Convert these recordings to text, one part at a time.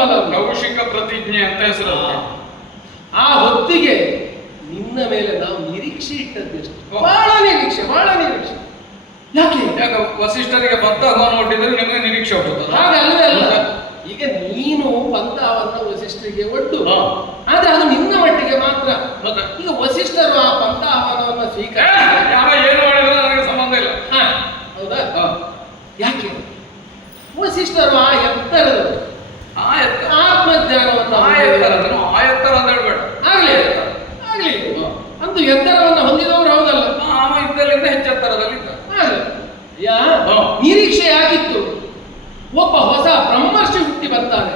ಹಂಬಲ, ಕೌಶಿಕ ಪ್ರತಿಜ್ಞೆ ಅಂತ ಹೆಸರು. ಆ ಹೊತ್ತಿಗೆ ನಿನ್ನ ಮೇಲೆ ನಾವು ನಿರೀಕ್ಷೆ ಇಟ್ಟದ್ದೆಷ್ಟು, ಬಹಳ ನಿರೀಕ್ಷೆ, ಬಹಳ ನಿರೀಕ್ಷೆ. ಯಾಕೆ ವಸಿಷ್ಠರಿಗೆ ಪಂಥವನ್ನು ಒಡ್ಡಿದ್ರೆ ನಿಮಗೆ ನಿರೀಕ್ಷೆ ಹುಟ್ಟುತ್ತದೆ? ಹಾಗಲ್ಲವೇ ಅಲ್ಲ. ಈಗ ನೀನು ಪಂಥವನ್ನ ವಸಿಷ್ಠರಿಗೆ ಒಡ್ಡು, ಆದ್ರೆ ಅದು ನಿನ್ನ ಮಟ್ಟಿಗೆ ಮಾತ್ರ. ಈಗ ವಸಿಷ್ಠರು ಆ ಪಂಥಾಹ್ವಾನವನ್ನ ಸ್ವೀಕಾರ ಯಾವ ಏನು ಮಾಡಿದ್ರೆ ನನಗೆ ಸಂಬಂಧ ಇಲ್ಲ. ಹೌದಾ? ಯಾಕೆ ವಸಿಷ್ಠರು ಆ ಎತ್ತರದವರು, ಆತ್ಮಜ್ಞಾನವನ್ನು ಎತ್ತರ ಅಂತ ಹೇಳ್ಬೇಡ. ಆಗ್ಲಿ ಆಗ್ಲಿ, ಅಂದು ಎತ್ತರವನ್ನು ಹೊಂದಿದವರು ಹೌದಲ್ಲ, ಅವ ಇದ್ದಲ್ಲಿಂದ ಹೆಚ್ಚೆತ್ತರದಲ್ಲಿ ಯಾ ನಿರೀಕ್ಷೆ ಆಗಿತ್ತು. ಒಬ್ಬ ಹೊಸ ಬ್ರಹ್ಮರ್ಷಿ ಹುಟ್ಟಿ ಬರ್ತಾನೆ,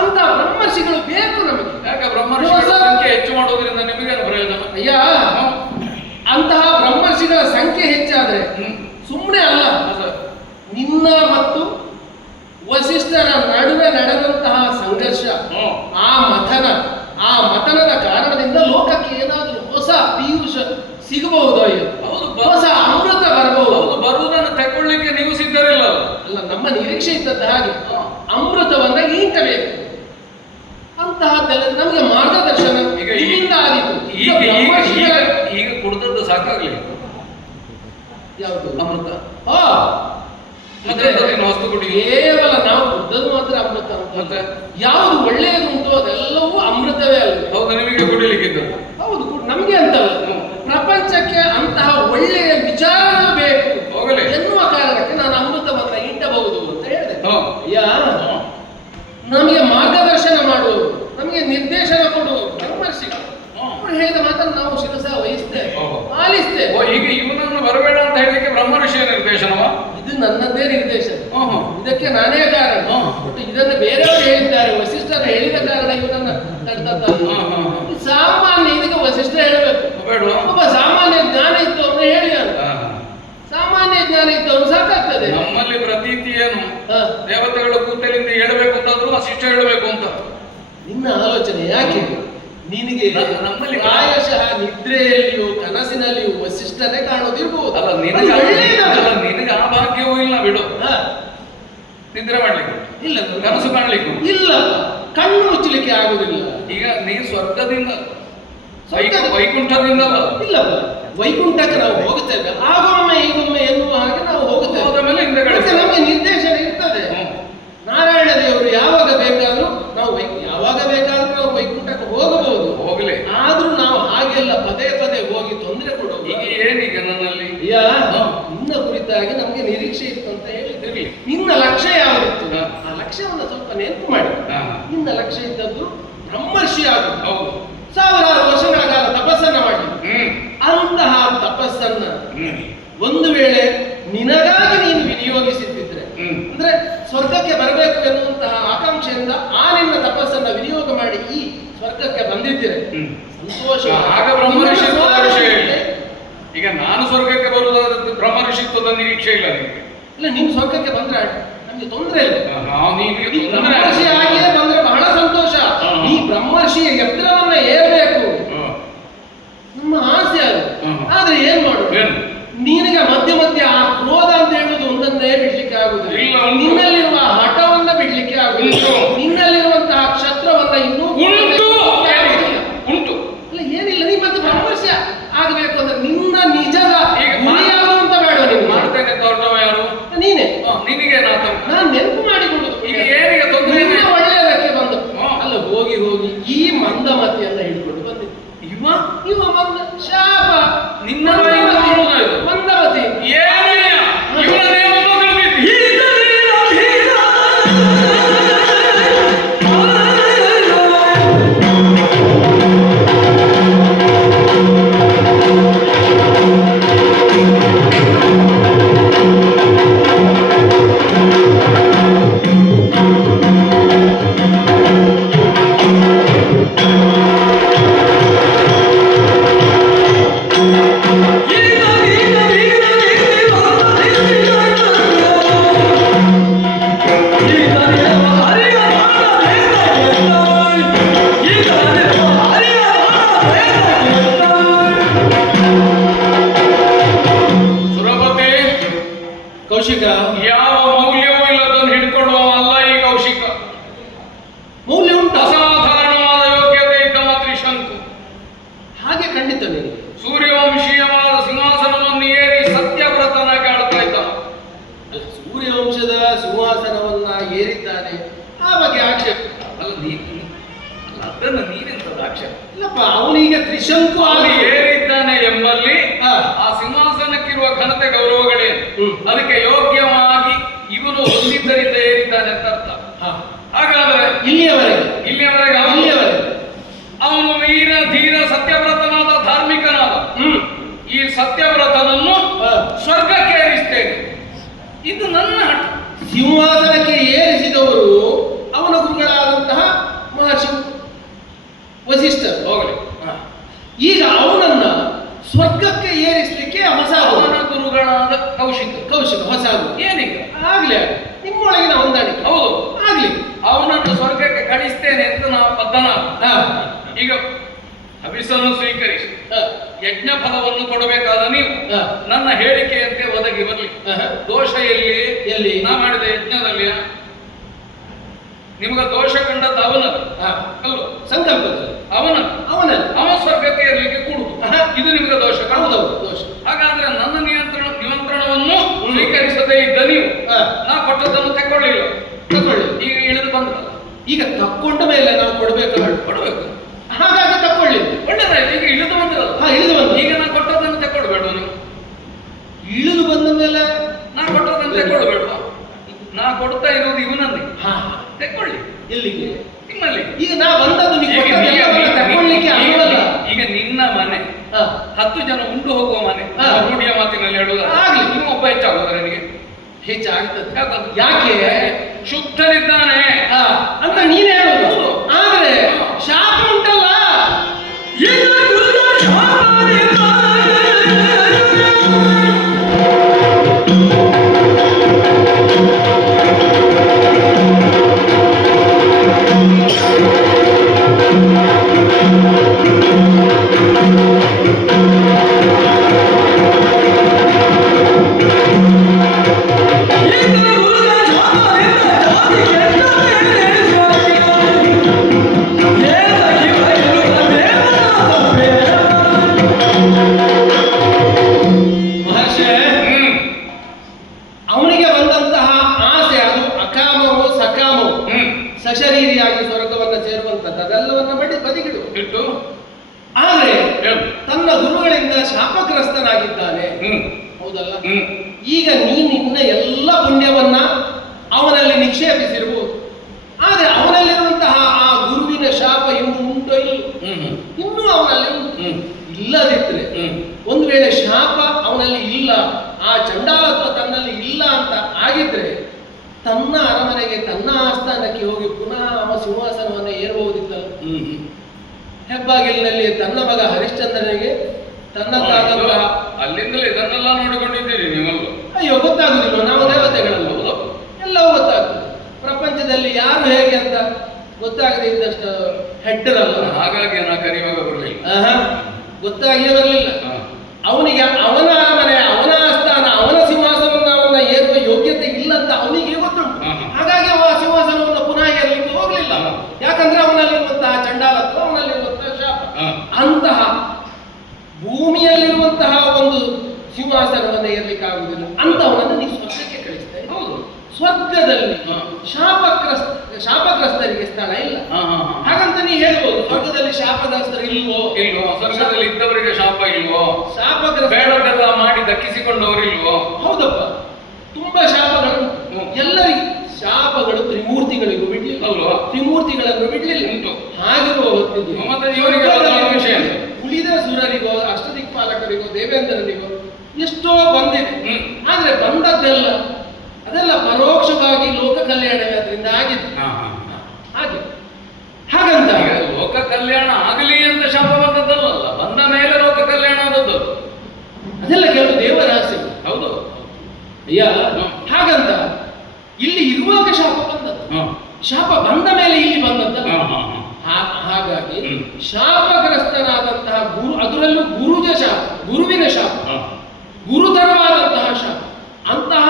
ಅಂತ ಬ್ರಹ್ಮರ್ಷಿಗಳು ಬೇಕು ನಮಗೆ. ಯಾಕೆ ಬ್ರಹ್ಮರ್ಷಿಗಳ ಸಂಖ್ಯೆ ಹೆಚ್ಚು ಮಾಡೋದ್ರಿಂದ ನಿಮಗೇನು ಪ್ರಯೋಜನ? ಅಯ್ಯ, ಅಂತಹ ಬ್ರಹ್ಮರ್ಷಿಗಳ ಸಂಖ್ಯೆ ಹೆಚ್ಚಾದ್ರೆ ಸುಮ್ಮನೆ ಅಲ್ಲ, ನಿನ್ನ ಮತ್ತು ವಸಿಷ್ಠರ ನಡುವೆ ನಡೆದಂತಹ ಸಂಘರ್ಷ, ಆ ಮಥನದ ಕಾರಣದಿಂದ ಲೋಕಕ್ಕೆ ಏನಾದರೂ ಹೊಸ ಪೀಯೂಷ ಸಿಗಬಹುದು, ಹೊಸ ಅಮೃತ ಬರಬಹುದು. ಬರುವುದನ್ನು ತಗೊಳ್ಳಿಕ್ಕೆ ನೀವು ಸಿದ್ಧರಿಲ್ಲ ಅಲ್ಲ, ನಮ್ಮ ನಿರೀಕ್ಷೆ ಇದ್ದದ್ದು ಹಾಗೆ, ಅಮೃತವನ್ನ ಈಟಬೇಕು ಅಂತಹದ್ದೆಲ್ಲ ನಮಗೆ ಮಾರ್ಗದರ್ಶನ ಇಲ್ಲಿಂದ ಆದಿತ್ತು. ಈಗ ಕುಡ್ದದ್ದು ಸಾಕಾಗ್ಲಿ, ಯಾವುದು ಅಮೃತ? ಕೇವಲ ನಾವು ಕುಡ್ದದ್ದು ಮಾತ್ರ ಅಮೃತ ಅಂತ, ಯಾವುದು ಒಳ್ಳೆಯದು ಉಂಟು ಅದೆಲ್ಲವೂ ಅಮೃತವೇ ಅಲ್ಲ. ಹೌದು, ನಿಮಗೆ ಕುಡಿಲಿಕ್ಕಿದ್ದು. ಹೌದು, ನಮಗೆ ಅಂತಲ್ಲ, ಪ್ರಪಂಚಕ್ಕೆ ಅಂತಹ ಒಳ್ಳೆಯ ವಿಚಾರಗಳು ಬೇಕು ಎನ್ನುವ ಕಾರಣಕ್ಕೆ ನಾನು ಅಮೃತವನ್ನ ಇಟ್ಟಬಹುದು ಅಂತ ಹೇಳಿದೆ. ನಮಗೆ ಮಾರ್ಗದರ್ಶನ ಮಾಡುವುದು, ನಮಗೆ ನಿರ್ದೇಶನ ಕೊಡುವುದು ಬ್ರಹ್ಮರ್ಷಿಗಳು. ಅವರು ಹೇಳಿದ ಮಾತನ್ನು ನಾವು ಶಿರಸ ವಹಿಸ್ತೇವೆ, ಪಾಲಿಸ್ತೇವೆ. ಈಗ ಇವನನ್ನು ಬರಬೇಡ ಅಂತ ಹೇಳಲಿಕ್ಕೆ ಬ್ರಹ್ಮರ್ಷಿಯ ನಿರ್ದೇಶನವ? ಇದು ನನ್ನದೇ ನಿರ್ದೇಶನ, ಇದಕ್ಕೆ ನಾನೇ ಕಾರಣ. ಇದನ್ನು ಬೇರೆಯವರು ಹೇಳಿದ್ದಾರೆ, ವಸಿಷ್ಠರು ಹೇಳಿದ ಕಾರಣ ಇವನನ್ನ ತಡೆದದ್ದು. ಸಾಮಾನ್ಯ ಇದಕ್ಕೆ ವಸಿಷ್ಠ ಹೇಳಬೇಕು, ಒಬ್ಬ ಸಾಮಾನ್ಯ ಜ್ಞಾನ ಇದ್ದವನು ಹೇಳಿ ಅಂತ. ಸಾಮಾನ್ಯ ಜ್ಞಾನ ಇದ್ದವನು ಸಾಕಾಗ್ತದೆ. ನಮ್ಮಲ್ಲಿ ಪ್ರತೀತಿ ಏನು, ದೇವತೆಗಳ ಕೂತಲಿಂದ ಹೇಳಬೇಕು ಅಂತಾದ್ರೂ ವಸಿಷ್ಠ ಹೇಳಬೇಕು ಅಂತ ನಿನ್ನ ಆಲೋಚನೆ. ಯಾಕೆ ನಿನಗೆ ನಮ್ಮಲ್ಲಿ ಪ್ರಾಯಶಃ ನಿದ್ರೆಯಲ್ಲಿಯೂ ಕನಸಿನಲ್ಲಿಯೂ ವಸಿಷ್ಠನೇ ಕಾಣೋದಿರ್ಬೋದು. ಅಲ್ಲ, ನಿನಗೆ ಆ ಭಾಗ್ಯವೂ ಇಲ್ಲ ಬಿಡು. ನಿದ್ರೆ ಮಾಡ್ಲಿಕ್ಕೆ ಇಲ್ಲ, ಕನಸು ಕಾಣ್ಲಿಕ್ಕೆ ಇಲ್ಲ, ಕಣ್ಣು ಮುಚ್ಚಲಿಕ್ಕೆ ಆಗುದಿಲ್ಲ. ಈಗ ನೀ ಸ್ವರ್ಗದಿಂದ ವೈಕುಂಠದಿಂದ ಇಲ್ಲ, ವೈಕುಂಠಕ್ಕೆ ನಾವು ಹೋಗುತ್ತೇವೆ, ಆಗೊಮ್ಮೆ ಈಗೊಮ್ಮೆ ಎನ್ನುವ ಹಾಗೆ ನಾವು ಹೋಗುತ್ತೇವೆ. ಹೋದ ಹಿಂದೆ ನಮಗೆ ನಿರ್ದೇಶನ ಇರ್ತದೆ. ನಾರಾಯಣ ದೇವರು ಯಾವಾಗ ಬೇಕಾದ್ರೂ ನಾವು ವೈಕುಂಠಕ್ಕೆ ಹೋಗಬಹುದು, ಹೋಗಲಿ. ಆದ್ರೂ ನಾವು ಹಾಗೆಲ್ಲ ಪದೇ ಪದೇ ಹೋಗಿ ತೊಂದರೆ ಕೊಡೋದು. ಈಗ ಏನೀಗ ನನ್ನಲ್ಲಿ ನಿನ್ನ ಕುರಿತಾಗಿ ನಮ್ಗೆ ನಿರೀಕ್ಷೆ ಇತ್ತು ಅಂತ ಹೇಳಿದ್ರಿ. ನಿನ್ನ ಲಕ್ಷ್ಯ ಯಾವಿತ್ತು, ಆ ಲಕ್ಷ್ಯವನ್ನು ಸ್ವಲ್ಪ ನೆನಪು ಮಾಡಿ. ನಿನ್ನ ಲಕ್ಷ್ಯ ಇದ್ದದ್ದು ಬ್ರಹ್ಮರ್ಷಿ ಆಗುದು. ಹೌದು, ಸಾವಿರಾರು ವರ್ಷಗಳ ಕಾಲ ತಪಸ್ಸನ್ನ ಮಾಡಿ, ಅಂತಹ ತಪಸ್ಸನ್ನ ಒಂದು ವೇಳೆ ನಿನಗಾಗಿ ನೀನು ವಿನಿಯೋಗಿಸಿದ್ದಿದ್ರೆ, ಅಂದ್ರೆ ಸ್ವರ್ಗಕ್ಕೆ ಬರಬೇಕು ಎನ್ನುವಂತಹ ಆಕಾಂಕ್ಷೆಯಿಂದ ಆ ನಿನ್ನ ತಪಸ್ಸನ್ನ ವಿನಿಯೋಗ ಮಾಡಿ ಈ ಸ್ವರ್ಗಕ್ಕೆ ಬಂದಿದ್ದೀರೆ, ಸಂತೋಷ. ಆಗ ಬ್ರಹ್ಮರ್ಷಿತ್ವದ ವಿಷಯ ಇಲ್ಲ. ಈಗ ನಾನು ಸ್ವರ್ಗಕ್ಕೆ ಬರುವುದಾದ ಬ್ರಹ್ಮರ್ಷಿತ್ವದ ನಿರೀಕ್ಷೆ ಇಲ್ಲ ನಿಮಗೆ. ಇಲ್ಲ, ನೀನು ಸ್ವರ್ಗಕ್ಕೆ ಬಂದ್ರೆ ನಮ್ಗೆ ತೊಂದರೆ ಇಲ್ಲ. ಬ್ರಹ್ಮರ್ಷಿ ಆಗಿಯೇ ಬಂದ್ರೆ ಬಹಳ ಸಂತೋಷ. ಈ ಬ್ರಹ್ಮರ್ಷಿಯ ಎತ್ತರವನ್ನ ಏರಬೇಕು, ನಮ್ಮ ಆಸೆ ಅದು. ಆದ್ರೆ ಏನ್ ಮಾಡುದು, ನಿನಗೆ ಮಧ್ಯ ಮಧ್ಯ ಆ ಕ್ರೋಧ ಅಂತ ಹೇಳುದು ಒಂದನ್ನೇ ಬಿಡ್ಲಿಕ್ಕೆ ಆಗುದಿಲ್ಲ. ನಿನ್ನಲ್ಲಿರುವ ಹಠವನ್ನ ಬಿಡ್ಲಿಕ್ಕೆ ಆಗುದಿಲ್ಲ. ನಿನ್ನಲ್ಲಿರುವಂತಹ ಕ್ಷತ್ರವನ್ನ ಇನ್ನೂ ಉಂಟು. ಅಲ್ಲ, ಏನಿಲ್ಲ, ನೀ ಮತ್ತೆ ಬ್ರಹ್ಮರ್ಷಿ ಆಗಬೇಕು ಅಂದ್ರೆ ನಿನ್ನ ನಿಜದ ಯಾವುದು ಅಂತ ಬೇಡ. ನೀವು ಮಾಡ್ತೇನೆ ದೊಡ್ಡವ ಯಾರು? ನೀನೆ. ನಿನಗೆ ನಾನು ನೆನಪು ಮಾಡಿಕೊಡುದು. ಈಗ ಏನಿಗೆ ತೊಂದರೆ ಒಳ್ಳೆಯದಕ್ಕೆ ಬಂದು ಅಲ್ಲ, ಹೋಗಿ ಹೋಗಿ ಈ ಮಂದಮತಿಯನ್ನ ಹಿಡ್ಕೊಂಡು ಬಂದಿದ್ದು. ಇವ ಮಂದ ಶಾಪ, ನಿನ್ನ ಮಂದಮತಿ Yeah. ಸಿಂಹಾಸನವನ್ನ ಏರಿದ್ದಾನೆ ಆ ಬಗ್ಗೆ ಆಕ್ಷೇಪ. ಅಲ್ಲ ಅದನ್ನು ನೀನೆಂತದ್ದು ಆಕ್ಷೇಪ? ಇಲ್ಲಪ್ಪ, ಅವನೀಗ ತ್ರಿಶಂಕು ಅಲ್ಲಿ ಆಗಿ ಏರಿದ್ದಾನೆ ಎಂಬಲ್ಲಿ ಆ ಸಿಂಹಾಸನಕ್ಕಿರುವ ಘನತೆ ಗೌರವಗಳೇನು, ಅದಕ್ಕೆ ಯೋಗ್ಯವಾಗಿ ಇವನು ಹೊಂದಿದ್ದರಿಂದ ಏರಿದ್ದಾನೆ ಅಂತ ಅರ್ಥ. ಹಾಗಾದ್ರೆ ಇಲ್ಲಿಯವರೆಗೆ ಅವನು ವೀರ ಧೀರ ಸತ್ಯವ್ರತನಾದ ಧಾರ್ಮಿಕನಾದ ಈ ಸತ್ಯವ್ರತನನ್ನು ಸ್ವರ್ಗಕ್ಕೆ ಏರಿಸ್ತೇನೆ, ಇದು ನನ್ನ ಹಠ. ಸಿಂಹಾಸನಕ್ಕೆ ಏರಿಸಿದವರು ಅವನ ಗುರುಗಳಾದಂತಹ ಮಹರ್ಷಿ ವಸಿಷ್ಠರು. ಹೋಗಲಿ, ಈಗ ಅವನನ್ನ ಸ್ವರ್ಗಕ್ಕೆ ಏರಿಸಲಿಕ್ಕೆ ಹೊಸ ಅವನ ಗುರುಗಳಾದ ಕೌಶಿಕ ಹೊಸ ಏನೀಗ ಆಗ್ಲಿ ನಿಮ್ಮೊಳಗಿನ ಹೊಂದಾಣಿಕೆ. ಹೌದು, ಆಗ್ಲಿ, ಅವನನ್ನು ಸ್ವರ್ಗಕ್ಕೆ ಕಳಿಸ್ತೇನೆ ಅಂತ ನಾವು ಬದ್ಧನ. ಈಗ ಹವಿಸನ್ನು ಸ್ವೀಕರಿಸಿ ಯಜ್ಞ ಫಲವನ್ನು ಕೊಡಬೇಕಾದ ನೀವು ನನ್ನ ಹೇಳಿಕೆಯಂತೆ ಒದಗಿ ಬರಲಿ. ದೋಷ ಎಲ್ಲಿ ನಾ ಮಾಡಿದ ಯಜ್ಞದಲ್ಲಿ ನಿಮ್ಗೆ ದೋಷ ಕಂಡದ್ದು ಅವನಲ್ಲಿ ಅಲ್ವ? ಸಂಕಲ್ಪದಲ್ಲಿ ಅವನಲ್ಲಿ ಅವ ಸ್ವರ್ಗಕ್ಕೆ ಇರಲಿಕ್ಕೆ ಕೂಡುದು, ಇದು ನಿಮ್ಗೆ ದೋಷ ಕಾಣುವುದವರು ದೋಷ. ಹಾಗಾದ್ರೆ ನನ್ನ ನಿಯಂತ್ರಣವನ್ನು ಸ್ವೀಕರಿಸದೇ ಇದ್ದ ನೀವು ನಾ ಕೊಟ್ಟದ್ದನ್ನು ತಕೊಳ್ಳಿ, ಈಗ ಇಳಿದು ಬಂದ್ರಲ್ಲ. ಈಗ ತಕ್ಕೊಂಡ ಮೇಲೆ ನಾವು ಕೊಡಬೇಕು. ಹಾಗಾಗಿ ತಕ್ಕೊಳ್ಳಿ, ಒಳ್ಳೆದಾಯ್ತು. ಈಗ ಇಳಿದು ಬಂದ್ರಲ್ಲ, ಇಳಿದು ಬಂದು ಈಗ ನಾ ಕೊಟ್ಟದ್ದನ್ನು ತಕೊಳ್ಬೇಡ ನೀವು. ಇಳಿದು ಬಂದ ಮೇಲೆ ನಾ ಕೊಟ್ಟದ್ದನ್ನು ತಕೊಳ್ಬೇಡ. ನಾ ಕೊಡ್ತಾ ಇರೋದು ಇವನನ್ನೇ, ತಕೊಳ್ಳಿ. ಎಲ್ಲಿಗೆ? ನಿಮ್ಮಲ್ಲಿ. ಈಗ ನಾ ಬಂದದ್ದು ತಗೊಳ್ಳಿಕ್ಕೆ ಆಗಲ್ಲ. ಈಗ ನಿನ್ನ ಮನೆ 10 ಜನ ಉಂಡು ಹೋಗುವ ಮನೆ, ರೂಢಿಯ ಮಾತಿನಲ್ಲಿ ಹೇಳುವುದು ಆಗ್ಲಿ. ನಿಮ್ಮ ಒಬ್ಬ ಹೆಚ್ಚಾಗುವುದು ನನಗೆ ಹೆಚ್ಚಾಗ್ತದೆ. ಯಾಕೆ? ಶುದ್ಧನಿದ್ದಾನೆ ಅಂತ ನೀನೇ ಹೇಳುದು. ಆದ್ರೆ ಶಾಪ ಉಂಟಲ್ಲ, ಸಶರೀರಿಯಾಗಿ ಸ್ವರ್ಗವನ್ನ ಸೇರುವಂತದ್ದು ಅದೆಲ್ಲವನ್ನ ಬದಿಗಿಡು ಇಟ್ಟು. ಆದ್ರೆ ತನ್ನ ಗುರುಗಳಿಂದ ಶಾಪಗ್ರಸ್ತನಾಗಿದ್ದಾನೆ, ಹೌದಲ್ಲ? ಈಗ ನಿನ್ನ ಎಲ್ಲ ಪುಣ್ಯವನ್ನ ಅವನಲ್ಲಿ ನಿಕ್ಷೇಪಿಸಿರ್ಬೋದು. ಆದ್ರೆ ಅವನಲ್ಲಿರುವಂತಹ ಆ ಗುರುವಿನ ಶಾಪ ಇನ್ನು ಉಂಟೋ ಇನ್ನೂ ಅವನಲ್ಲಿ ಇಲ್ಲದಿದ್ರೆ, ಒಂದು ವೇಳೆ ಶಾಪ ಅವನಲ್ಲಿ ಇಲ್ಲ, ಆ ಚಂಡಾಲತ್ವ ತನ್ನಲ್ಲಿ ಇಲ್ಲ ಅಂತ ಆಗಿದ್ರೆ ತನ್ನ ಅರಮನೆಗೆ ತನ್ನ ಆಸ್ಥಾನಕ್ಕೆ ಹೋಗಿ ಪುನಃ ಅವ ಸಿಂಹಾಸನವನ್ನು ಏರಬಹುದಿತ್ತಲ್ಲ. ಹೆಬ್ಬಾಗಿಲಿನಲ್ಲಿ ತನ್ನ ಮಗ ಹರಿಶ್ಚಂದ್ರನಿಗೆ ತನ್ನದಾದಂತಹ ಅಲ್ಲಿಂದಲೇ ಇದನ್ನೆಲ್ಲ ನೋಡಿಕೊಂಡಿದ್ದೀರಿ ನೀವೆಲ್ಲ. ಅಯ್ಯೋ, ಗೊತ್ತಾಗುದಿಲ್ಲ. ನಾವು ದೇವತೆಗಳಲ್ಲ, ಎಲ್ಲವೂ ಗೊತ್ತಾಗ್ತದೆ. ಪ್ರಪಂಚದಲ್ಲಿ ಯಾರು ಹೇಗೆ ಅಂತ ಗೊತ್ತಾಗದೆ ಇದ್ದಷ್ಟು ಹೆಡ್ಡರಲ್ಲ. ಹಾಗಾಗಿ ನಾ ಕರಿವಾಗ ಬರಲಿಲ್ಲ, ಗೊತ್ತಾಗಿಯೇ ಬರಲಿಲ್ಲ. ಅವನಿಗೆ ಅವನ ಅರಮನೆ, ಅವನ ಆಸ್ಥಾನ, ಅವನ ಸಿಂಹಾಸನವನ್ನ ಏರುವ ಯೋಗ್ಯತೆ ಇಲ್ಲ ಅಂತ ಅವನಿಗೆ ಗೊತ್ತುಂಟು. ಹಾಗಾಗಿ ಅವ ಸಿಂಹಾಸನವನ್ನು ಪುನಃ ಏರಲಿಕ್ಕೆ ಹೋಗ್ಲಿಲ್ಲ. ಯಾಕಂದ್ರೆ ಅವನಲ್ಲಿರುವಂತಹ ಚಂಡಾಲತ್ವ, ಅವನಲ್ಲಿರುವಂತಹ ಶಾಪ. ಅಂತಹ ಭೂಮಿಯಲ್ಲಿರುವಂತಹ ಒಂದು ಸಿಂಹಾಸನವನ್ನು ಏರ್ಲಿಕ್ಕಾಗುವುದಿಲ್ಲ ಅಂತವನನ್ನು ನೀವು ಸ್ವರ್ಗಕ್ಕೆ ಕಳಿಸ್ತೇನೆ. ಹೌದು, ಸ್ವರ್ಗದಲ್ಲಿ ಶಾಪಗ್ರಸ್ತರಿಗೆ ಸ್ಥಳ ಇಲ್ಲ. ಹಾಗಂತ ನೀ ಹೇಳ್ಬೋದು, ಸ್ವರ್ಗದಲ್ಲಿ ಶಾಪಗ್ರಸ್ತರು ಇಲ್ವೋ? ಸ್ವರ್ಗದಲ್ಲಿ ಇದ್ದವರಿಗೆ ಶಾಪ ಇಲ್ವೋ? ಶಾಪಗ್ರಸ್ತ ಬೇಡದೆಲ್ಲ ಮಾಡಿ ದಕ್ಕಿಸಿಕೊಂಡವರು ಇಲ್ವೋ? ಹೌದಪ್ಪ, ತುಂಬಾ ಶಾಪಗಳು ಎಲ್ಲರಿಗೂ. ಶಾಪಗಳು ತ್ರಿಮೂರ್ತಿಗಳಿಗೂ ಬಿಡ್ಲಿಲ್ಲ ಅಲ್ವಾ? ತ್ರಿಮೂರ್ತಿಗಳನ್ನು ಬಿಡ್ಲಿಲ್ಲ. ಉಂಟು. ಹಾಗಿರುವ ಹೊತ್ತಿದ್ದು ಉಳಿದ ಸುರರಿಗೋ, ಅಷ್ಟದಿಕ್ಪಾಲಕರಿಗೋ, ದೇವೇಂದ್ರನಿಗೋ ಎಷ್ಟೋ ಬಂದಿದೆ. ಆದ್ರೆ ಬಂದದ್ದೆಲ್ಲ ಅದೆಲ್ಲ ಪರೋಕ್ಷವಾಗಿ ಲೋಕ ಕಲ್ಯಾಣವೇ ಅದರಿಂದ ಆಗಿದೆ. ಹಾಗೆ ಹಾಗಂತ ಲೋಕ ಕಲ್ಯಾಣ ಆಗಲಿ ಅಂತ ಶಾಪ ಬಂದದ್ದಲ್ಲ, ಬಂದ ಮೇಲೆ ಲೋಕ ಕಲ್ಯಾಣ ಆದದ್ದು. ಅದೆಲ್ಲ ಕೆಲವು ದೇವರ ಆಸೆ. ಹೌದು ಅಯ್ಯ, ಹಾಗಂತ ಇಲ್ಲಿ ಇರುವಾಗ ಶಾಪ ಬಂದದ್ದು, ಶಾಪ ಬಂದ ಮೇಲೆ ಇಲ್ಲಿ ಬಂದದ್ದು. ಹಾಗಾಗಿ ಶಾಪಗ್ರಸ್ತನಾದಂತಹ ಗುರು, ಅದರಲ್ಲೂ ಗುರುವಿನ ಶಾಪ, ಗುರುತರವಾದಂತಹ ಶಾಪ, ಅಂತಹ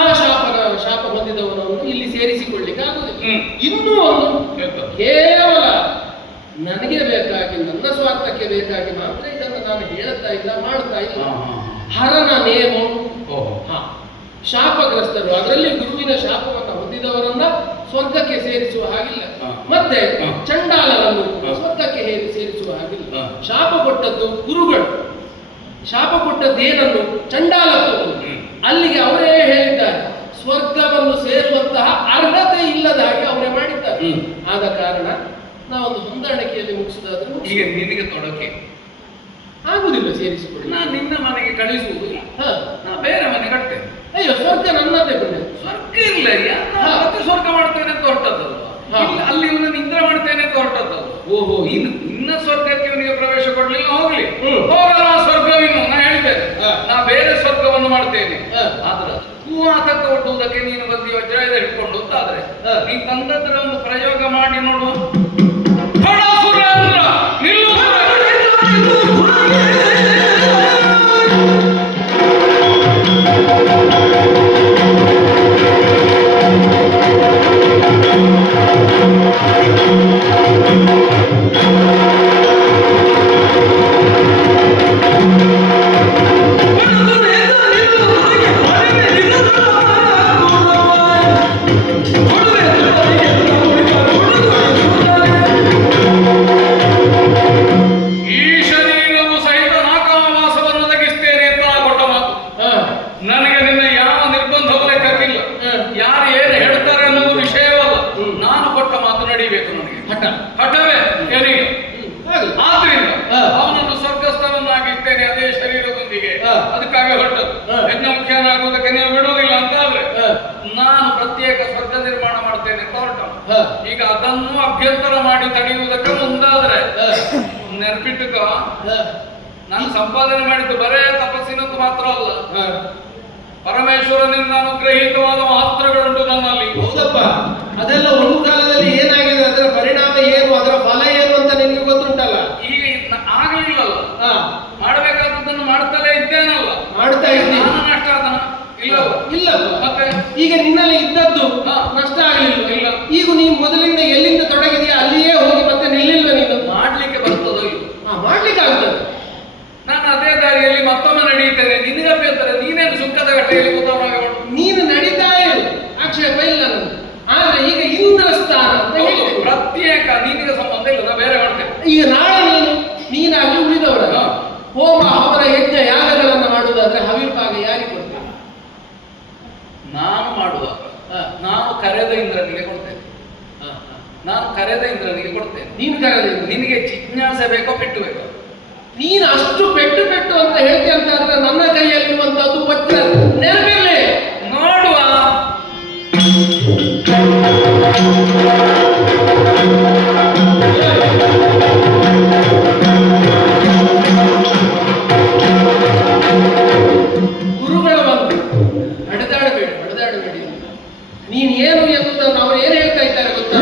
ಶಾಪ ಹೊಂದಿದವನನ್ನು ಇಲ್ಲಿ ಸೇರಿಸಿಕೊಳ್ಳಿಕ್ಕೆ ಆಗುವುದಿಲ್ಲ. ಇನ್ನೂ ಒಂದು ಕೇವಲ ನನಗೆ ಬೇಕಾಗಿ, ನನ್ನ ಸ್ವಾರ್ಥಕ್ಕೆ ಬೇಕಾಗಿ ಮಾತ್ರ ಇದನ್ನು ನಾನು ಹೇಳುತ್ತಾ ಇಲ್ಲ, ಮಾಡ್ತಾ ಇಲ್ಲ. ಹರನ ನೇಮ ಶಾಪಗ್ರಸ್ತರು, ಅದರಲ್ಲಿ ಗುರುವಿನ ಶಾಪವನ್ನು ಹೊಂದಿದ ಉಳಿದವರನ್ನ ಸ್ವರ್ಗಕ್ಕೆ ಸೇರಿಸುವ ಹಾಗಿಲ್ಲ. ಹಾ. ಮತ್ತೆ ಹಾ. ಚಂಡಾಲರನ್ನು ಹಾ. ಸ್ವರ್ಗಕ್ಕೆ ಸೇರಿಸುವ ಹಾಗಿಲ್ಲ. ಹಾ. ಶಾಪ ಕೊಟ್ಟದ್ದು ಗುರುಗಳು. ಶಾಪ ಕೊಟ್ಟದ್ದು ಏನನ್ನು? ಚಂಡಾಲತ್ವವನ್ನು. ಅಲ್ಲಿಗೆ ಅವರೇ ಹೇಳಿದ್ದಾರೆ, ಸ್ವರ್ಗವನ್ನು ಸೇರುವಂತಹ ಅರ್ಹತೆ ಇಲ್ಲದ ಹಾಗೆ ಅವರೇ ಮಾಡಿದ್ದಾರೆ. ಆದ ಕಾರಣ ನಾವೊಂದು ಹೊಂದಾಣಿಕೆಯಲ್ಲಿ ಮುಗಿಸಿದಾದ್ರೆ ಈಗ ನಿನಗೆ ತೊಡಕೆ ಆಗುದಿಲ್ಲ ಸೇರಿಸಿಕೊಳ್ಳಿ. ನಾನು ನಿನ್ನ ಮನೆಗೆ ಕಳಿಸುವುದಿಲ್ಲ, ನಾ ಬೇರೆ ಮನೆ ಕಟ್ತೇನೆ. ಅಯ್ಯೋ, ಸ್ವರ್ಗ ನನ್ನದೇ ಬಿಡಿ. ಸ್ವರ್ಗ ಇಲ್ಲ, ಮತ್ತೆ ಸ್ವರ್ಗ ಮಾಡ್ತೇನೆ ಅಂತ ಹೊರಟದ್ದಲ್ವಾ? ಅಲ್ಲಿ ಇವನು ನಿದ್ರೆ ಮಾಡ್ತೇನೆ ಅಂತ ಹೊರಟದ್ದಲ್ವ? ಓಹೋ, ಇನ್ನ ಸ್ವರ್ಗಕ್ಕೆ ಇವನಿಗೆ ಪ್ರವೇಶ ಕೊಡ್ಲಿಲ್ಲ, ಹೋಗ್ಲಿ ಹೋಗಲ್ಲ ಸ್ವರ್ಗವಿನ್ನು. ನಾ ಹೇಳಿದ್ದೇನೆ, ನಾ ಬೇರೆ ಸ್ವರ್ಗವನ್ನು ಮಾಡ್ತೇನೆ. ಆದ್ರೆ ಭೂಮಾತಕ ಒಡ್ಡುವುದಕ್ಕೆ ನೀನು ಬಂದು ವಜ್ರಾಯುಧ ಹಿಡ್ಕೊಂಡು ಅಂತಾದ್ರೆ ನೀ ತಂದದ್ರ ಒಂದು ಪ್ರಯೋಗ ಮಾಡಿ ನೋಡು. ಅದಕ್ಕಾಗಿ ಹೊರಟದ್ದು ಯಜ್ಞ ಮುಖ್ಯನಾಗುವುದಕ್ಕೆ ನೀವು ಬಿಡುವುದಿಲ್ಲ ಅಂತ ಆದ್ರೆ ನಾನು ಪ್ರತ್ಯೇಕ ಸ್ವರ್ಗ ನಿರ್ಮಾಣ ಮಾಡ್ತೇನೆ ಅಂತ ಹೊರಟ. ಈಗ ಅದನ್ನು ಅಭ್ಯಂತರ ಮಾಡಿ ತಡೆಯುವುದಕ್ಕೆ ಮುಂದಾದ್ರೆ ನೆನಪಿಟ್ಟುಕ, ನಾನು ಸಂಪಾದನೆ ಮಾಡಿದ್ದು ಬರೇ ತಪಸ್ಸಿನದ್ದು ಮಾತ್ರ ಅಲ್ಲ, ಪರಮೇಶ್ವರನಿಂದ ಅನುಗ್ರಹೀತವಾದ ಮಾತ್ರಗಳುಂಟು ನನ್ನಲ್ಲಿ. ಹೌದಪ್ಪ, ಅದೆಲ್ಲ ಒಂದು ಕಾಲದಲ್ಲಿ ಏನಾಗಿದೆ, ಅದರ ಪರಿಣಾಮ ಏನು, ಅದರ ಫಲ ಏನು ಅಂತ ನಿಮ್ಗೆ ಗೊತ್ತುಂಟಲ್ಲ. ಈಗ ಆಗಲಿಲ್ಲಲ್ಲ, ಮಾಡಬೇಕಾದದ್ದನ್ನು ಮಾಡ್ತಲೇ ಇದ್ದೇನಲ್ಲ. ಮಾಡ್ತಾ ಇದ್ದೀನಿ. ನಷ್ಟ ಇಲ್ಲವ? ಇಲ್ಲಪ್ಪ. ಮತ್ತೆ ಈಗ ನಿನ್ನಲ್ಲಿ ಇದ್ದದ್ದು ನಷ್ಟ ಆಗಲಿಲ್ಲ. ಇಲ್ಲ. ಈಗ ನೀನು ಮೊದಲಿಂದ ಎಲ್ಲಿಂದ ತೊಡಗಿದೆಯಾ ಅಲ್ಲಿಯೇ ಹೋಗಿ ಮತ್ತೆ ನಿಲ್ಲಿಲ್ವ ನೀನು? ಮಾಡ್ಲಿಕ್ಕೆ ಬರ್ತದೋ ಇಲ್ಲ? ಮಾಡ್ಲಿಕ್ಕೆ ಆಗ್ತದೆ. ನಾನು ಅದೇ ದಾರಿಯಲ್ಲಿ ಮತ್ತೊಮ್ಮೆ ನಡೀತೇನೆ. ನಿನಗೆ ಅಭ್ಯಂತರ, ನೀನೇನು ಸುಖದ ಗಟ್ಟೆಯಲ್ಲಿ ಕೂತವನಾಗ ನೀನು ನಡೀತಾ ಇರು, ಆಕ್ಷೇಪ ಇಲ್ಲ ನನಗೆ. ಆದ್ರೆ ಈಗ ಇಂದ್ರಸ್ಥಾನ ಅಂತ ಹೇಳಿ ಪ್ರತ್ಯೇಕ ನಿನಗೆ ಸಂಬಂಧ ಇಲ್ಲ, ನಾ ಬೇರೆ ಮಾಡ್ತೇನೆ. ಈಗ ನಾಳೆ ನೀನಾಗಿ ಉಳಿದವರ ಹೋಮ ಹವನ ಯಜ್ಞ ಯಾಗಗಳನ್ನು ಮಾಡುವುದಾದ್ರೆ ಹವಿರ್ಭಾಗ ಯಾರಿಗೆ ಕೊಡ್ತೇನೆ? ನಾನು ಮಾಡುವಾಗ ನಾನು ಕರೆದ ಇಂದ್ರನಿಗೆ ಕೊಡ್ತೇನೆ. ನಾನು ಕರೆದ ಇಂದ್ರನಿಗೆ ಕೊಡ್ತೇನೆ. ನೀನು ಕರೆದ ನಿನಗೆ ಜಿಜ್ಞಾಸೆ ಬೇಕೋ ಪೆಟ್ಟು ಬೇಕೋ? ನೀನು ಅಷ್ಟು ಪೆಟ್ಟು ಪೆಟ್ಟು ಅಂತ ಹೇಳ್ತೀಯ ಅಂತ ಆದ್ರೆ ನನ್ನ ಕೈಯಲ್ಲಿರುವಂತದ್ದು ವಜ್ರ ನೆನಪಿರ್ಲಿ, ನೋಡುವ. ಗುರುಗಳ ಬಂದು ಹೊಡೆದಾಡಬೇಡಿ. ನೀನ್ ಏನು ಎನ್ನುವುದನ್ನು ಅವ್ರು ಏನ್ ಹೇಳ್ತಾ ಇದ್ದಾರೆ ಗೊತ್ತಾ?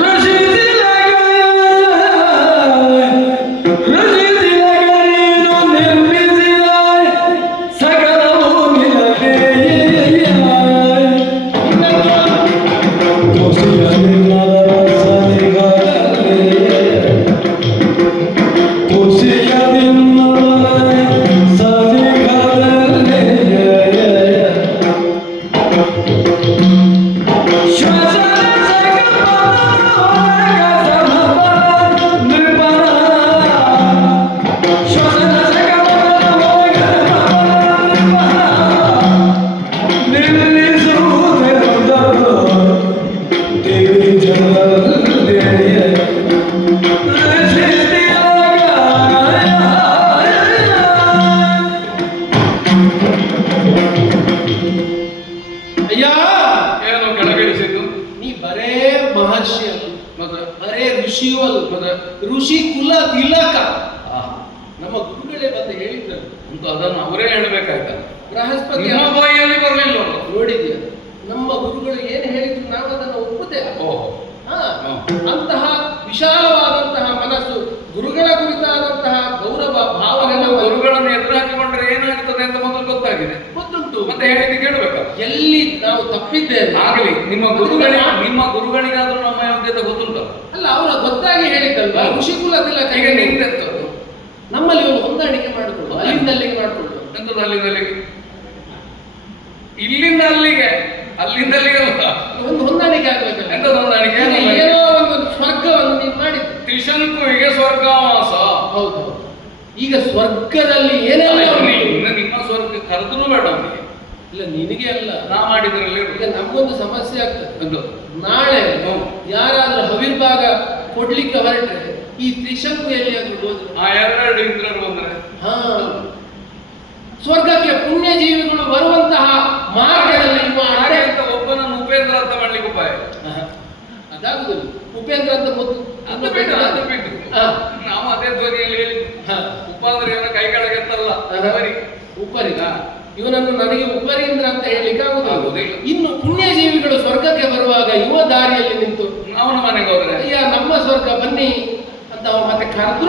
ಋಷಿ ಕುಲ ತಿಲಕ ನಮ್ಮ ಗುರುಗಳೇ ಬಂದು ಹೇಳಿದ್ದರು ಅಂತ. ಅದನ್ನು ಅವರೇ ಹೇಳಬೇಕಾಯ್ತ, ಬೃಹಸ್ಪತಿ ಬಾಯಿಯಲ್ಲಿ ಬರಲಿಲ್ಲ. ನೋಡಿದ್ಯಾ, ನಮ್ಮ ಗುರುಗಳು ಏನು ಹೇಳಿದ್ರು ನಾವು ಅದನ್ನು ಒಪ್ಪುತ್ತೇವೆ. ಅಂತಹ ವಿಶಾಲವಾದಂತಹ ಮನಸ್ಸು, ಗುರುಗಳ ಕುರಿತಾದಂತಹ ಗೌರವ ಭಾವನೆ. ಗುರುಗಳನ್ನು ಎದುರು ಹಾಕಿಕೊಂಡ್ರೆ ಏನಾಗ್ತದೆ ಅಂತ ಮೊದಲು ಗೊತ್ತಾಗಿದೆ, ಗೊತ್ತುಂಟು. ಮತ್ತೆ ಹೇಳಿದ್ದು ಕೇಳಬೇಕ, ಎಲ್ಲಿ ನಾವು ತಪ್ಪಿದ್ದೇವೆ ಆಗಲಿ ನಿಮ್ಮ ಗುರುಗಳಿಗಾದ್ರೂ ನಮ್ಮ ಯೋಗ್ಯತೆ ಗೊತ್ತುಂಟು ಅಲ್ಲ, ಅವರ ಗೊತ್ತಾಗಿ ಹೇಳಿದ್ದಲ್ವಾ ಋಷಿಕುಲ ತಿಲಕ. ಈಗ ನಿಂತೆಂತದ್ದು ನಮ್ಮಲ್ಲಿ ಒಂದು ಹೊಂದಾಣಿಕೆ ಮಾಡಿಕೊಳ್ಳು, ಅಲ್ಲಿಂದ ಅಲ್ಲಿಗೆ ಮಾಡಿಕೊಳ್ಳು. ಎಂತದ್ದು ಅಲ್ಲಿಂದ ಅಲ್ಲಿಗೆ? ಇಲ್ಲಿಂದ ಅಲ್ಲಿಗೆ, ಅಲ್ಲಿಂದ ಅಲ್ಲಿಗೆ ಒಂದು ಹೊಂದಾಣಿಕೆ ಆಗ್ಬೇಕಲ್ಲ. ಎಂತ ಹೊಂದಾಣಿಕೆ? ಏನೋ ಒಂದು ಸ್ವರ್ಗವನ್ನು ನೀನು ಮಾಡಿದ್ದು. ತ್ರಿಶಂಕುವಿಗೆ ಸ್ವರ್ಗವಾಸ. ಹೌದು. ಈಗ ಸ್ವರ್ಗದಲ್ಲಿ ಏನೆಲ್ಲ ಇನ್ನು ನಿಮ್ಮ ಸ್ವರ್ಗ ಕರೆದ್ರೂ ಬೇಡ ಅವನಿಗೆ. ಇಲ್ಲ ನಿನಗೆ ಅಲ್ಲ, ನಾ ಮಾಡಿದ್ರಲ್ಲಿ ಈಗ ನಮಗೊಂದು ಸಮಸ್ಯೆ ಆಗ್ತದೆ. ನಾಳೆ ಯಾರಾದ್ರೂ ಹವಿರ್ಭಾಗ ಕೊಡ್ಲಿಕ್ಕೆ ಹೊರಟ್ರೆ ಈ ತ್ರಿಶಂಕು ಎಲ್ಲಿಯಾದ್ರೂ ಹೋದ್ರು ಆ ಎರಡು ಇಂದ್ರರು ಬಂದ್ರೆ ಹಾ ಸ್ವರ್ಗಕ್ಕೆ ಪುಣ್ಯ ಜೀವಿಗಳು ಬರುವಂತಹ ಮಾರ್ಗದಲ್ಲಿ ಅಂತ ಒಬ್ಬನನ್ನು ಉಪೇಂದ್ರ ಅಂತ ಮಾಡ್ಲಿಕ್ಕೆ ಉಪಾಯ ಅದಾಗುದಿಲ್ಲ. ಉಪೇಂದ್ರ ಅಂತ ಮೊದಲು ಅದು ಬಿಟ್ಟು ನಾವು ಅದೇ ಧ್ವನಿಯಲ್ಲಿ ಹೇಳಿ ಉಪಾಂದ್ರ ಇವನ ಕೈ ಕೆಳಗೆತ್ತಲ್ಲ ಉಪರಿ ಇವನನ್ನು ನನಗೆ ಉಪರೀಂದ್ರ ಅಂತ ಹೇಳಲಿಕ್ಕೆ ಆಗುದಿಲ್ಲ. ಇನ್ನು ಪುಣ್ಯ ಜೀವಿಗಳು ಸ್ವರ್ಗಕ್ಕೆ ಬರುವಾಗ ಯುವ ದಾರಿಯಲ್ಲಿ ನಿಂತು ಅವನ ಮನೆಗೆ ಹೋದ್ರೆ ಅಯ್ಯ ನಮ್ಮ ಸ್ವರ್ಗ ಬನ್ನಿ ಅಂತ ಅವ ಮತ್ತೆ ಕರೆದ್ರು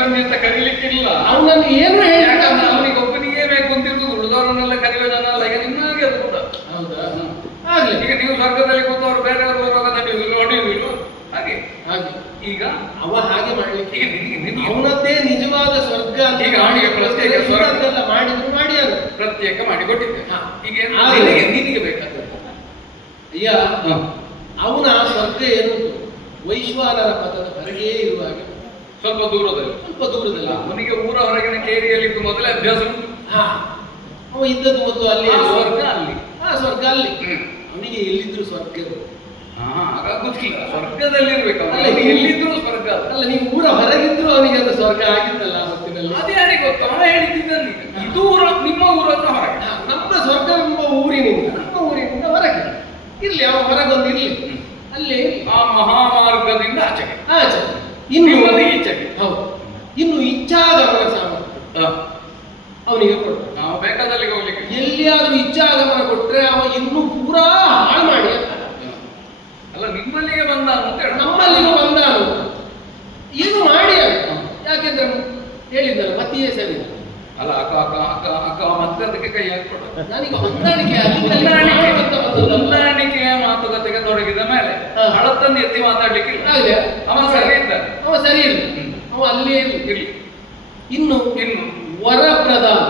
ಬನ್ನಿ ಅಂತ ಕರೀಲಿಕ್ಕಿಲ್ಲ. ಅವನನ್ನು ಏನು ಹೇಳಿ ಅವನಿಗೆ ಒಬ್ಬನಿಗೆ ಬೇಕು ಅಂತಿರುವುದು, ಉಳಿದವರನ್ನೆಲ್ಲ ಕರೆಯುವ ಜನ ಅಲ್ಲ. ಈಗ ನಿನ್ನಾಗೆ ಅದು ಕೂಡ ಹೌದಾ ಆಗ್ಲಿ. ಈಗ ನೀವು ಸ್ವರ್ಗದಲ್ಲಿ ಕೂತವರು ಬೇರೆಯವರು ಬರುವಾಗ ನೋಡಿಲ್ವ ಹಾಗೆ ಹಾಗೆ ಈಗ ಅವ ಹಾಗೆ ಮಾಡ್ಲಿಕ್ಕೆ ಈಗ ಅವನದ್ದೇ ನಿಜವಾದ ಸ್ವರ್ಗ ಅಂತ ಈಗ ಅವನಿಗೆ ಪ್ರತ್ಯೇಕ ಸ್ವರ್ಗ ಮಾಡಿದ್ರು ಮಾಡಿಯಾರು ಪ್ರತ್ಯೇಕ ಮಾಡಿ ಕೊಟ್ಟಿದ್ದೆ. ಈಗ ನಿನಗೆ ಬೇಕಾದ ಅಯ್ಯ ಅವನ ಸ್ವರ್ಗ ಏನು ವೈಶ್ವಾನರ ಪದದ ಹೊರಗೇ ಇರುವಾಗ ಸ್ವಲ್ಪ ದೂರದಲ್ಲಿ ಅವನಿಗೆ ಊರ ಹೊರಗಿನ ಕೇರಿಯಲ್ಲಿ ಮೊದಲೇ ಅಭ್ಯಾಸ ಉಂಟು. ಹಾ ಅವ ಇದ್ದದ್ದು ಮೊದಲು ಅಲ್ಲಿ ಸ್ವರ್ಗ ಅಲ್ಲಿ ಸ್ವರ್ಗ ಅಲ್ಲಿ ಅವನಿಗೆ ಎಲ್ಲಿದ್ರು ಸ್ವರ್ಗ ಗೊತ್ತಿಲ್ಲ. ಸ್ವರ್ಗದಲ್ಲಿರ್ಬೇಕು ಎಲ್ಲಿದ್ರು ಸ್ವರ್ಗ ಅಲ್ಲ. ನೀವು ಊರ ಹೊರಗಿದ್ರು ಅವನಿಗೆ ಅದು ಸ್ವರ್ಗ ಆಗಿತ್ತಲ್ಲ ಹೊತ್ತಿನಲ್ಲಿ. ಅದೇ ಯಾರಿಗೆ ಗೊತ್ತು? ಅವನ ಹೇಳಿದ್ದಾನೆ ಇದು ಊರ ನಿಮ್ಮ ಊರನ್ನ ಹೊರಗೆ. ನಮ್ಮ ಸ್ವರ್ಗ ನಮ್ಮ ಊರಿನಿಂದ ಹೊರಗೆ ಇರ್ಲಿ. ಅವ ಹೊರಗೊಂದು ಇರ್ಲಿ ಅಲ್ಲಿ ಆ ಮಹಾಮಾರ್ಗದಿಂದ ಆಚೆಗೆ ಇನ್ನು ಈಚೆಗೆ. ಹೌದು. ಇನ್ನು ಇಚ್ಛಾಗಮನ ಸಾಮರ್ಥ್ಯ ಅವನಿಗೆ ಕೊಡು. ನಾವು ಬೇಕಾದಲ್ಲಿ ಹೋಗ್ಲಿಕ್ಕೆ ಎಲ್ಲಿಯಾದ್ರೂ ಇಚ್ಛಾಗಮನ ಕೊಟ್ರೆ ಅವ ಇನ್ನೂ ಪೂರಾ ಹಾಳು ಮಾಡಿ ಅಲ್ಲ ನಿಮ್ಮಲ್ಲಿಗೆ ಬಂದಾನು ಅಂತ ಹೇಳಿ ನಮ್ಮಲ್ಲಿಗೆ ಬಂದಾನು ಏನು ಮಾಡಿ ಯಾಕೆಂದ್ರೆ ಹೇಳಿದ್ದಲ್ಲ ಮತಿಯೇ ಸರಿ ಅಲ್ಲ ಅಕ್ಕ ಮತ್ತೆ ಅದಕ್ಕೆ ಕೈ ಹಾಕೊಡ. ನನಗೆ ಹೊಂದಾಣಿಕೆ ಹೊಂದಾಣಿಕೆಯ ಮಾತುಕತೆಗೆ ತೊಡಗಿದ ಮೇಲೆ ಹಳತ್ತನ್ನು ಎತ್ತಿ ಮಾತಾಡ್ಲಿಕ್ಕೆ ಅವ ಸರಿ ಇದ್ದಾನೆ. ಅವ ಸರಿ ಇಲ್ಲ, ಅವ ಅಲ್ಲೇ ಇರ್ಲಿ. ಇನ್ನು ವರ ಪ್ರದಾನ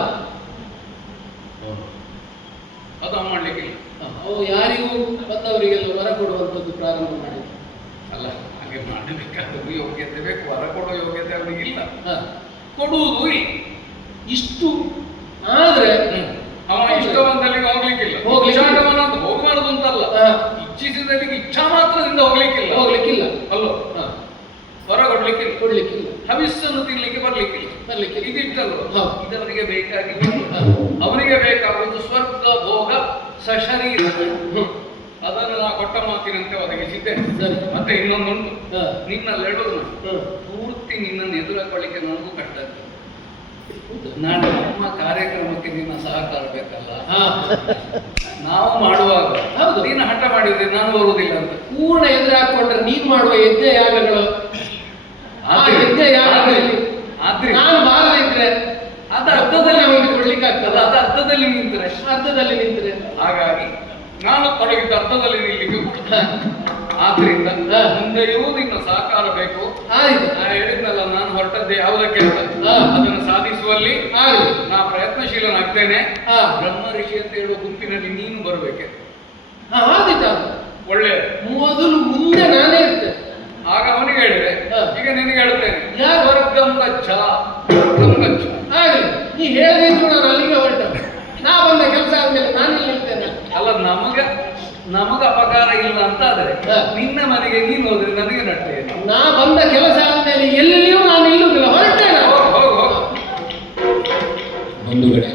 ಅದು ಮಾಡ್ಲಿಕ್ಕೆ ಅವು ಯಾರಿಗೂ ಬಂದವರಿಗೆಲ್ಲ ವರ ಕೊಡುವಂಥದ್ದು ಪ್ರಾರಂಭ ಮಾಡಿದ್ರು. ಅಲ್ಲ ಹಾಗೆ ಮಾಡಬೇಕಾದ ಯೋಗ್ಯತೆ ಬೇಕು. ವರ ಕೊಡೋ ಯೋಗ್ಯತೆ ಅವನಿಗೆ ಇಲ್ಲ, ಕೊಡುವುದು ಇಷ್ಟು ಆದ್ರೆ ಅವ ಇಷ್ಟವಂತಲ್ಲಿಗೆ ಹೋಗ್ಲಿಕ್ಕಿಲ್ಲ. ಅಂತ ಹೋಗಬಾರದು ಅಂತಲ್ಲ, ಇಚ್ಛಿಸಿದಲ್ಲಿಗೆ ಇಚ್ಛಾ ಮಾತ್ರದಿಂದ ಹೋಗ್ಲಿಕ್ಕಿಲ್ಲ ಅಲ್ಲೋ. ಹೊರ ಕೊಡ್ಲಿಕ್ಕಿಲ್ಲ. ಹವಿಸ್ಸನ್ನು ತಿನ್ಲಿಕ್ಕೆ ಬರ್ಲಿಕ್ಕೆ ಇದಿಟ್ಟಲ್ವ ಇದವನಿಗೆ ಬೇಕಾಗಿ ಅವನಿಗೆ ಬೇಕಾಗುವುದು ಸ್ವರ್ಗ ಭೋಗ ಸಶರೀರ. ಅದನ್ನು ನಾ ಕೊಟ್ಟ ಮಾತಿನಂತೆ ಒದಗಿಸಿದ್ದೆ. ಮತ್ತೆ ಇನ್ನೊಂದುಂಟು, ನಿನ್ನಲ್ಲೆಡುದು ಪೂರ್ತಿ ನಿನ್ನನ್ನು ಎದುರಾಕೊಳ್ಳಿಕ್ಕೆ ನನಗೂ ಕಷ್ಟ ಆಗ್ತದೆ. ನಾಳೆ ನಮ್ಮ ಕಾರ್ಯಕ್ರಮಕ್ಕೆ ನಿನ್ನ ಸಹಕಾರ ಬೇಕಲ್ಲ. ನಾವು ಮಾಡುವಾಗ ನೀನು ಹಠ ಮಾಡಿದ್ರೆ ನಾನು ಬರುವುದಿಲ್ಲ ಅಂತ ಪೂರ್ಣ ಎದುರು ಹಾಕೊಂಡ್ರೆ ನೀನ್ ಮಾಡುವ ಯಜ್ಞ ಯಾಗಗಳು ನಾನು ಬಾರದಿದ್ರೆ ಅದು ಅರ್ಧದಲ್ಲಿ ಅವನಿಗೆ ಕೊಡ್ಲಿಕ್ಕೆ ಆಗ್ತದ. ಅದು ಅರ್ಧದಲ್ಲಿ ನಿಂತ್ರೆ ಹಾಗಾಗಿ ನಾನು ತೊಡಗಿದ್ದ ಅರ್ಧದಲ್ಲಿ ನಿಲ್ಲಿಕ್ಕೆ ಆದ್ರಿಂದ ಮುಂದೆಯೂ ನಿನ್ನ ಸಹಕಾರ ಬೇಕು. ನಾ ಹೇಳಿದ್ನಲ್ಲ, ನಾನು ಹೊರಟದ್ದೆ ಯಾವುದಕ್ಕೆ ಅಂತ ಅದನ್ನು ಸಾಧಿಸುವಲ್ಲಿ ನಾ ಪ್ರಯತ್ನಶೀಲನಾಗ್ತೇನೆ. ಬ್ರಹ್ಮ ಋಷಿ ಅಂತ ಹೇಳುವ ಗುಂಪಿನಲ್ಲಿ ನೀನು ಬರಬೇಕೆ. ಒಳ್ಳೆ ಮೊದಲು ಮುಂದೆ ನಾನೇ ಇರ್ತೇನೆ. ಆಗ ಅವನಿಗೆ ಹೇಳಿದೆ, ಈಗ ನಿನಗೆ ಹೇಳ್ತೇನೆ, ಸ್ವರ್ಗಂ ಗಚ್ಚ. ಆಗಲಿ, ನೀ ಹೇಳಿದ್ರು ನಾನು ಅಲ್ಲಿಗೆ ಹೊರಟ. ನಾ ಬಂದ ಕೆಲಸ ಆದ್ಮೇಲೆ ನಾನು ಇಲ್ಲಿ ಇರ್ತೇನೆ. ಅಲ್ಲ, ನಮಗ ಅಪಕಾರ ಇಲ್ಲ ಅಂತ ಆದ್ರೆ ನಿನ್ನ ಮನೆಗೆ ನೀನು ಹೋದ್ರೆ ನನಗೆ ನಟ್ಟೆ. ನಾ ಬಂದ ಕೆಲಸ ಆದ್ಮೇಲೆ ಎಲ್ಲಿಯೂ ನಾನು ಇಲ್ಲುವುದಿಲ್ಲ, ಹೊರಟೇನೆ. ಬಂಧುಗಳೇ,